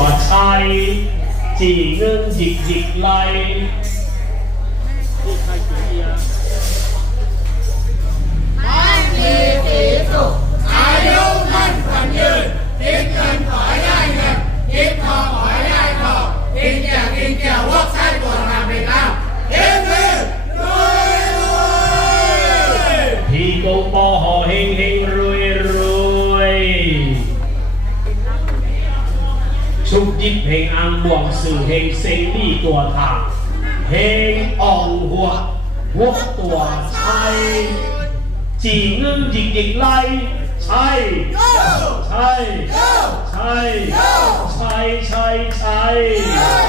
ตัวชัยจีเงินหยิกหยิกไหลไม่มีสีสุขอายุมั่นขวัญยืนคิดเงินขอได้เงินคิดทองขอได้ทองกินเกี่ยวกินเกี่ยววอกไส้ตัวมาเป็นลาบเฮ้เฮ้รวยรวยพี่กงปอหอเฮงเฮงร ชุกยิบเฮงอังบวงสื่อเฮงเซงนี่ตัวทางเฮงอ่องหัวหัวตัวใช่จีเงินหยิกหยิกไล่ใช่ใช่ใช่ใช่ใช่ใช่